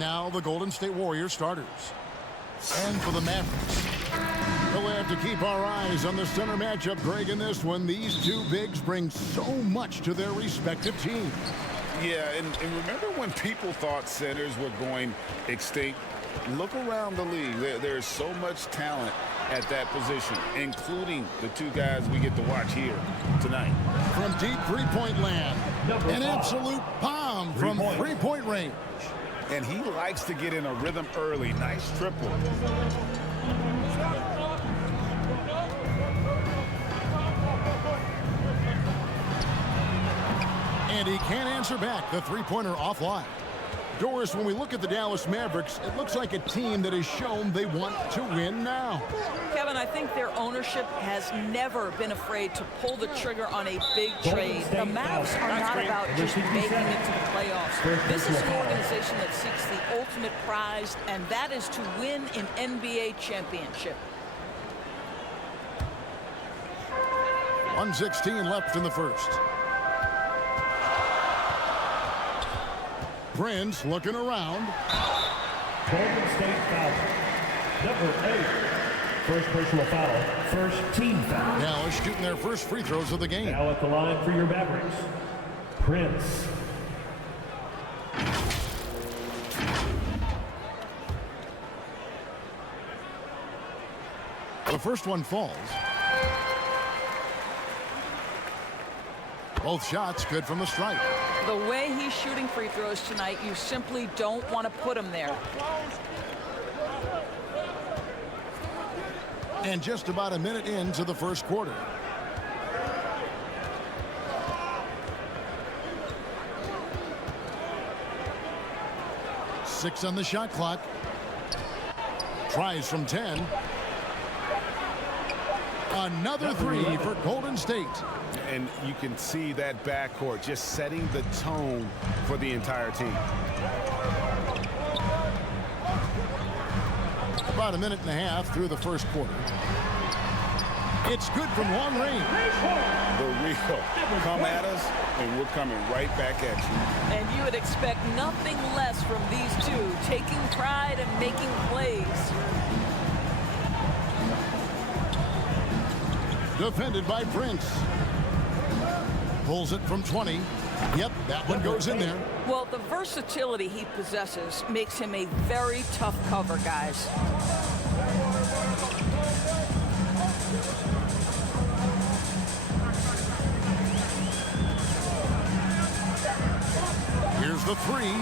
Now the Golden State Warriors starters. And for the Mavericks, we'll have to keep our eyes on the center matchup, Greg, in this one. These two bigs bring so much to their respective teams. Yeah, and remember when people thought centers were going extinct? Look around the league. There's so much talent at that position, including the two guys we get to watch here tonight. From deep three-point land, an absolute bomb from three-point range. And he likes to get in a rhythm early. Nice triple. And he can't answer back. The three-pointer offline. Doris, when we look at the Dallas Mavericks, it looks like a team that has shown they want to win now. Kevin, I think their ownership has never been afraid to pull the trigger on a big trade. The Mavs are not about just making it to the playoffs. This is an organization that seeks the ultimate prize, and that is to win an NBA championship. 1:16 left in the first. Prince looking around. Golden State foul. Number 8. First personal foul. First team foul. Dallas shooting their first free throws of the game. Now at the line for your Mavericks, Prince. The first one falls. Both shots good from the stripe. The way he's shooting free throws tonight, you simply don't want to put him there. And just about a minute into the first quarter. Six on the shot clock. Tries from 10. Another three for Golden State. And you can see that backcourt just setting the tone for the entire team. About a minute and a half through the first quarter. It's good from long range. The real come at us, and we're coming right back at you. And you would expect nothing less from these two, taking pride and making plays. Defended by Prince. Pulls it from 20. Yep, that one goes in there. Well, the versatility he possesses makes him a very tough cover, guys. Here's the three.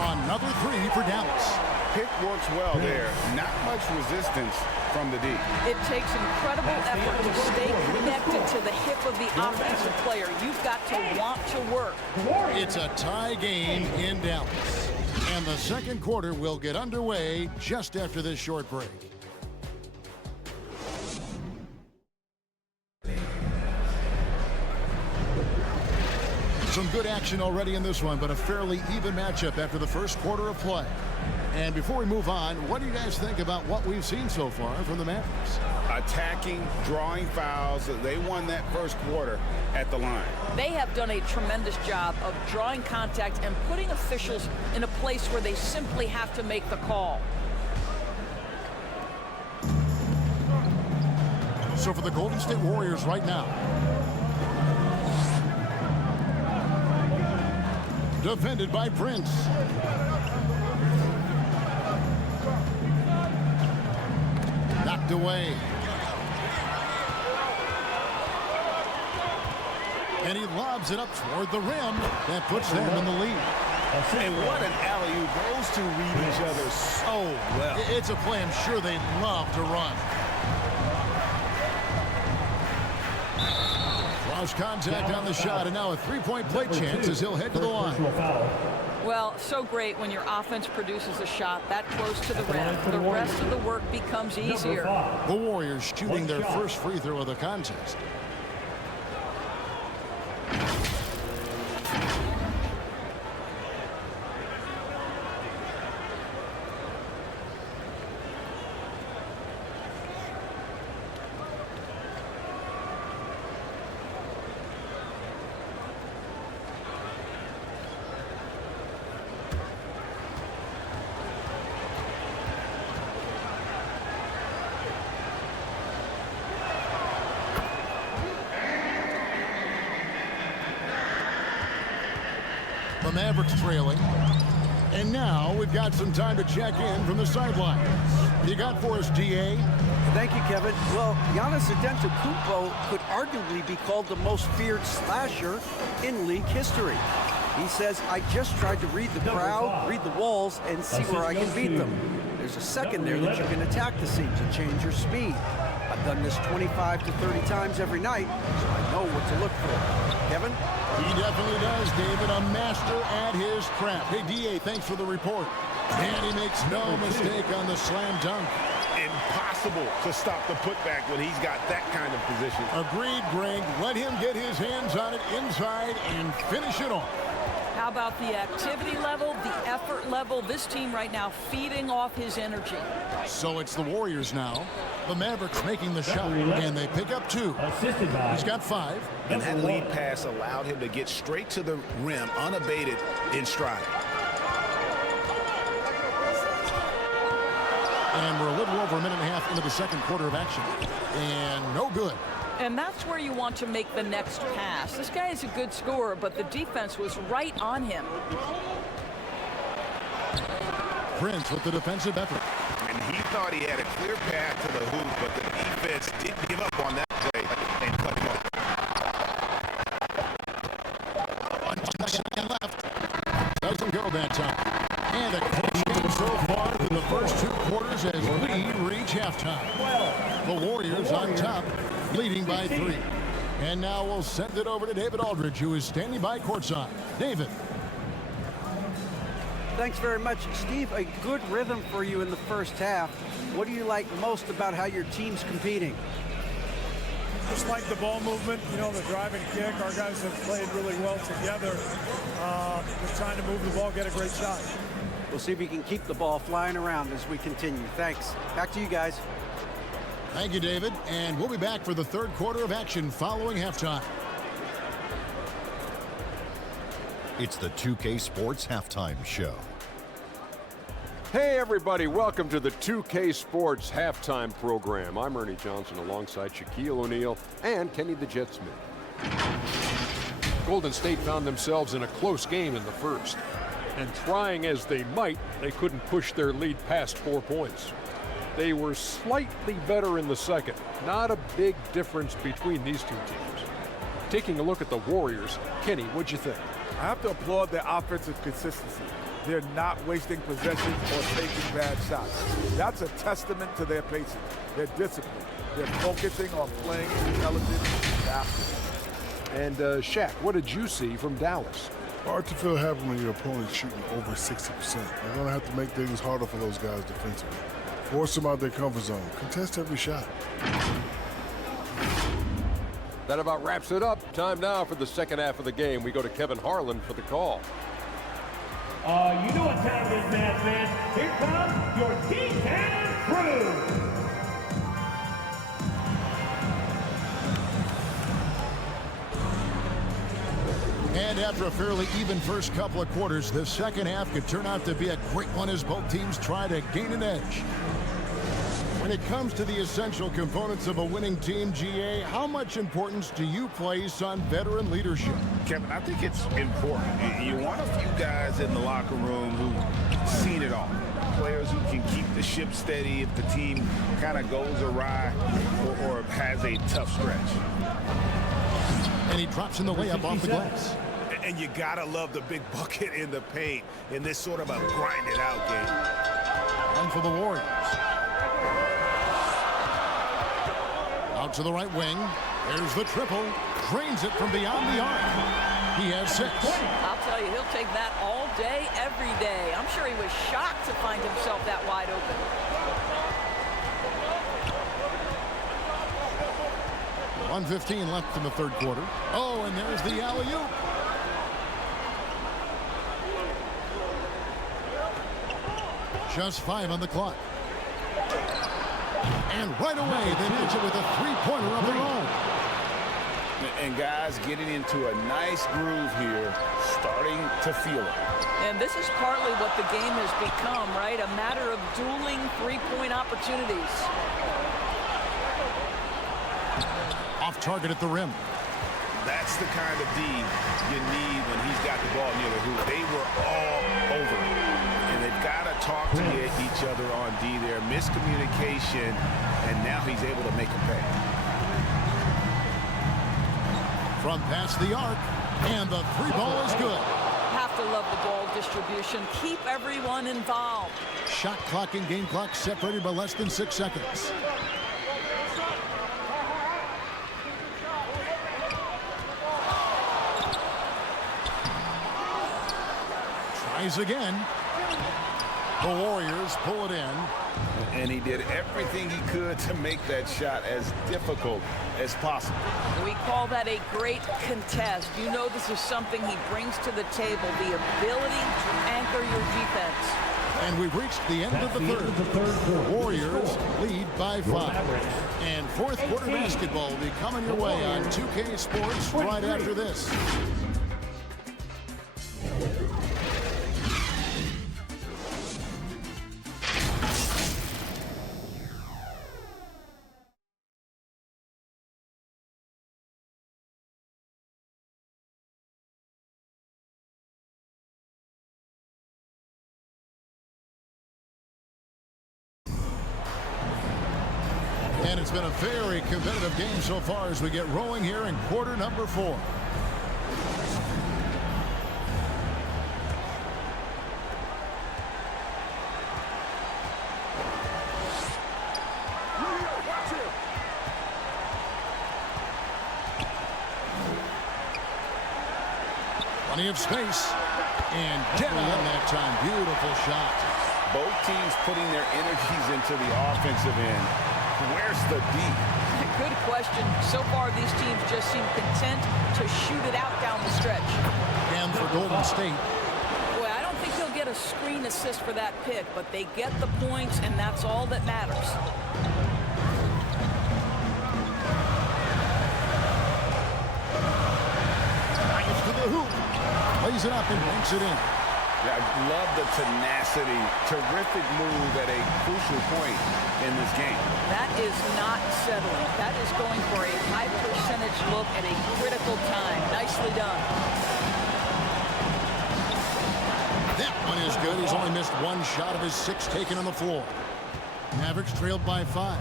Another three for Dallas. Pick works well there. Not much resistance from the D. It takes incredible effort to stay connected to the hip of the offensive player. You've got to want to work. It's a tie game in Dallas. And the second quarter will get underway just after this short break. Some good action already in this one, but a fairly even matchup after the first quarter of play. And before we move on, what do you guys think about what we've seen so far from the Mavericks? Attacking, drawing fouls. They won that first quarter at the line. They have done a tremendous job of drawing contact and putting officials in a place where they simply have to make the call. So for the Golden State Warriors right now, defended by Prince. Knocked away. And he lobs it up toward the rim. That puts them in the lead. And what an alley-oop. Those two read each other so well. It's a play I'm sure they'd love to run. Cross contact on the shot, and now a three-point play chance as he'll head to the line. Well, so great when your offense produces a shot that close to the rim. The rest of the work becomes easier. The Warriors shooting their first free throw of the contest. Mavericks trailing. And now we've got some time to check in from the sidelines. You got for us, DA? Thank you, Kevin. Well, Giannis Antetokounmpo could arguably be called the most feared slasher in league history. He says, I just tried to read the crowd, read the walls, and see where I can beat them. There's a second there that you can attack the seams and change your speed. I've done this 25 to 30 times every night, so I know what to look for. Kevin? He definitely does, David. A master at his craft. Hey, DA, thanks for the report. And he makes no mistake on the slam dunk. Impossible to stop the putback when he's got that kind of position. Agreed, Greg. Let him get his hands on it inside and finish it off. How about the activity level, the effort level? This team right now feeding off his energy. So it's the Warriors now. The Mavericks making the shot, and they pick up 2. He's got 5. And that lead pass allowed him to get straight to the rim, unabated in stride. And we're a little over a minute and a half into the second quarter of action. And no good. And that's where you want to make the next pass. This guy is a good scorer, but the defense was right on him. Prince with the defensive effort. And he thought he had a clear path to the hoop, but the defense didn't give up on that play and cut him off. 1 second left. Doesn't go that time. And a close game so far through the first 2 quarters as we reach halftime. The Warriors on top, leading by 3. And now we'll send it over to David Aldridge, who is standing by courtside. David. Thanks very much, Steve. A good rhythm for you in the first half. What do you like most about how your team's competing? Just like the ball movement, you know, the drive and kick. Our guys have played really well together. Just trying to move the ball, get a great shot. We'll see if we can keep the ball flying around as we continue. Thanks. Back to you guys. Thank you, David. And we'll be back for the third quarter of action following halftime. It's the 2K Sports Halftime Show. Hey everybody, welcome to the 2K Sports Halftime Program. I'm Ernie Johnson alongside Shaquille O'Neal and Kenny the Jet Smith. Golden State found themselves in a close game in the first. And trying as they might, they couldn't push their lead past 4 points. They were slightly better in the second. Not a big difference between these two teams. Taking a look at the Warriors, Kenny, what'd you think? I have to applaud their offensive consistency. They're not wasting possessions or taking bad shots. That's a testament to their patience, their discipline. They're focusing on playing intelligent basketball. And Shaq, what did you see from Dallas? Hard to feel happy when your opponent's shooting over 60%. They're going to have to make things harder for those guys defensively. Force them out their comfort zone. Contest every shot. That about wraps it up. Time now for the second half of the game. We go to Kevin Harlan for the call. You know what time it is, Mavs fans. Here comes your D-Town crew. And after a fairly even first couple of quarters, the second half could turn out to be a great one as both teams try to gain an edge. When it comes to the essential components of a winning team, GA, how much importance do you place on veteran leadership? Kevin, I think it's important. You want a few guys in the locker room who've seen it all. Players who can keep the ship steady if the team kind of goes awry or has a tough stretch. And he drops in the layup off the glass. And you gotta love the big bucket in the paint in this sort of a grinded out game. One for the Warriors. Out to the right wing. There's the triple. Drains it from beyond the arc. He has 6. I'll tell you, he'll take that all day, every day. I'm sure he was shocked to find himself that wide open. .1:15 left in the third quarter. Oh, and there's the alley-oop. Just 5 on the clock. And right away, they match it with a three-pointer of their own. And guys getting into a nice groove here, starting to feel it. And this is partly what the game has become, right? A matter of dueling three-point opportunities. Off target at the rim. That's the kind of D you need when he's got the ball near the hoop. They were all over it. And they've got to talk to each other on D there. Miscommunication, and now he's able to make a pay. From past the arc, and the three ball is good. Have to love the ball distribution. Keep everyone involved. Shot clock and game clock separated by less than 6 seconds. Tries again. The Warriors pull it in. And he did everything he could to make that shot as difficult as possible. We call that a great contest. You know this is something he brings to the table, the ability to anchor your defense. And we've reached the end of the third. Warriors lead by 5. And fourth quarter basketball will be coming your way on 2K Sports right after this. And it's been a very competitive game so far as we get rolling here in quarter number 4. Plenty of space. And dead on that time. Beautiful shot. Both teams putting their energies into the offensive end. Where's the D? Good question. So far, these teams just seem content to shoot it out down the stretch. And for Golden State. Boy, I don't think they'll get a screen assist for that pick, but they get the points, and that's all that matters. Drives to the hoop. Plays it up and banks it in. I love the tenacity. Terrific move at a crucial point in this game. That is not settling. That is going for a high percentage look at a critical time. Nicely done. That one is good. He's only missed one shot of his 6 taken on the floor. Mavericks trailed by 5.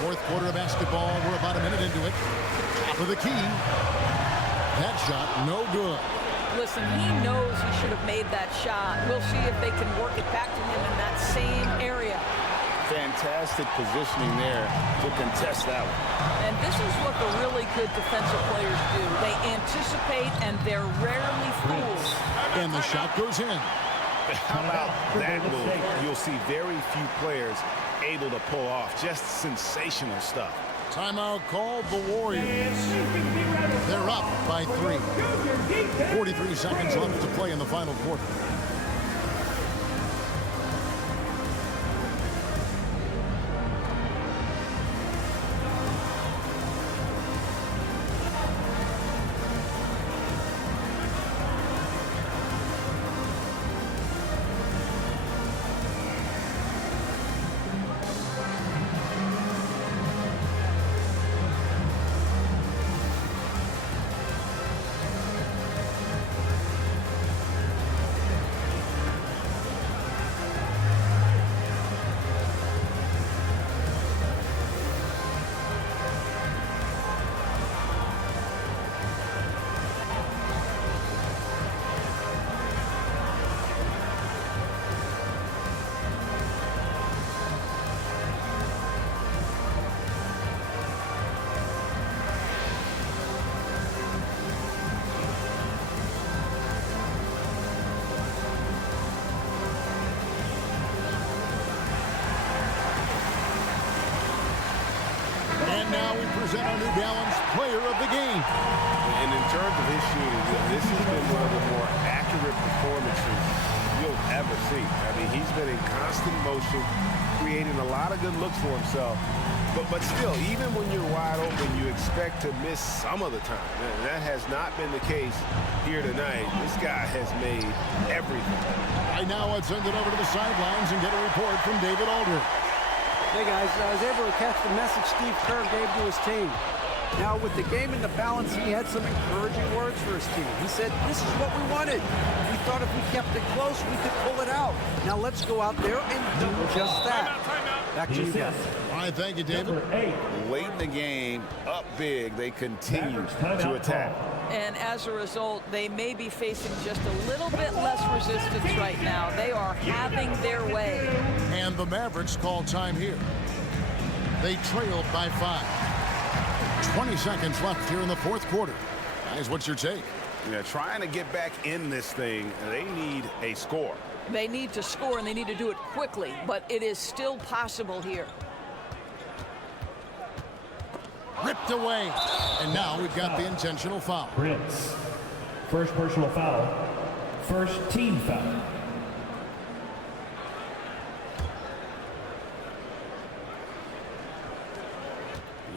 Fourth quarter of basketball. We're about a minute into it. Top of the key. That shot, no good. Listen, he knows he should have made that shot. We'll see if they can work it back to him in that same area. Fantastic positioning there to contest that one. And this is what the really good defensive players do. They anticipate, and they're rarely fools. And the shot goes in. How about that move? You'll see very few players able to pull off. Just sensational stuff. Timeout called the Warriors. They're up by 3. 43 seconds left to play in the final quarter. And now we present our New Balance Player of the Game. And in terms of his shooting, this has been one of the more accurate performances you'll ever see. I mean, he's been in constant motion, creating a lot of good looks for himself. But still, even when you're wide open, you expect to miss some of the time. And that has not been the case here tonight. This guy has made everything. Right now, let's send it over to the sidelines and get a report from David Aldridge. Hey guys, I was able to catch the message Steve Kerr gave to his team. Now with the game in the balance, he had some encouraging words for his team. He said, this is what we wanted. We thought if we kept it close, we could pull it out. Now let's go out there and do just that. Back to you guys. All right, thank you, David. Late in the game, up big, they continue to attack. And as a result, they may be facing just a little bit less resistance right now. They are having their way. And the Mavericks call time here. They trailed by 5. 20 seconds left here in the fourth quarter. Guys, what's your take? Yeah, trying to get back in this thing, they need a score. They need to score, and they need to do it quickly, but it is still possible here. Ripped away. And now we've got the intentional foul. Prince. First personal foul. First team foul.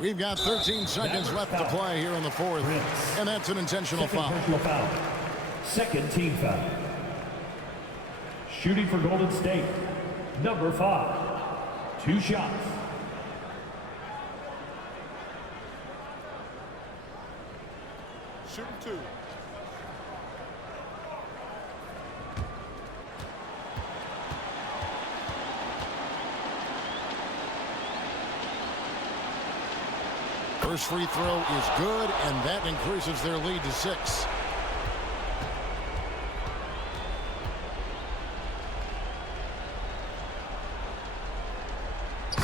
We've got 13 seconds left to play here in the fourth. And that's an intentional foul. Personal foul. Second team foul. Shooting for Golden State. Number 5. 2 shots. Shooting 2. First free throw is good, and that increases their lead to 6.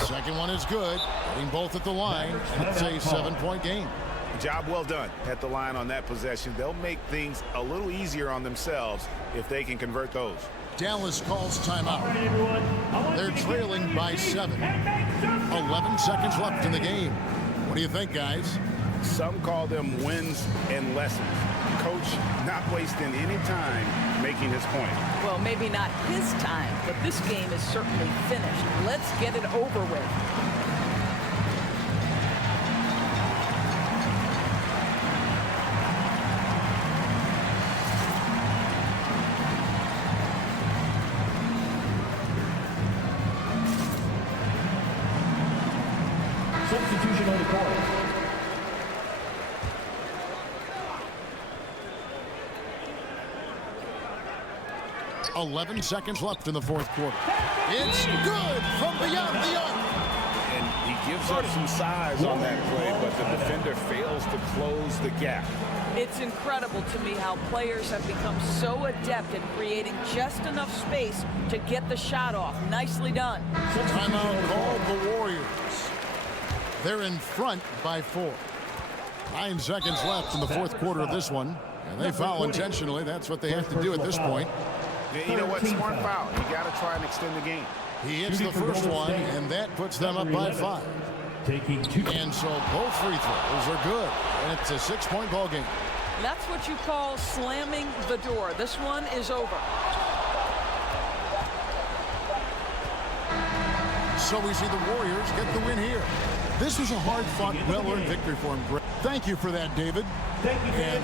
Second one is good. Hitting both at the line, and it's a 7-point game. Job well done at the line on that possession. They'll make things a little easier on themselves if they can convert those. Dallas calls timeout. They're trailing by 7. 11 seconds left in the game. What do you think, guys? Some call them wins and lessons. Coach not wasting any time making his point. Well, maybe not his time, but this game is certainly finished. Let's get it over with. Substitution on the court. .11 seconds left in the fourth quarter. It's good from beyond the arc. And he gives up some size on that play, but the defender fails to close the gap. It's incredible to me how players have become so adept at creating just enough space to get the shot off. Nicely done. Timeout called the Warriors. They're in front by 4. 9 seconds left in the fourth quarter of this one. And they foul intentionally. That's what they have to do at this point. You know what? Smart foul. You got to try and extend the game. He hits the first one, and that puts them up by 5. Taking 2. And so both free throws are good. And it's a 6-point ball game. That's what you call slamming the door. This one is over. So we see the Warriors get the win here. This was a hard-fought, well-earned victory for him. Thank you for that, David. Thank you, Dan.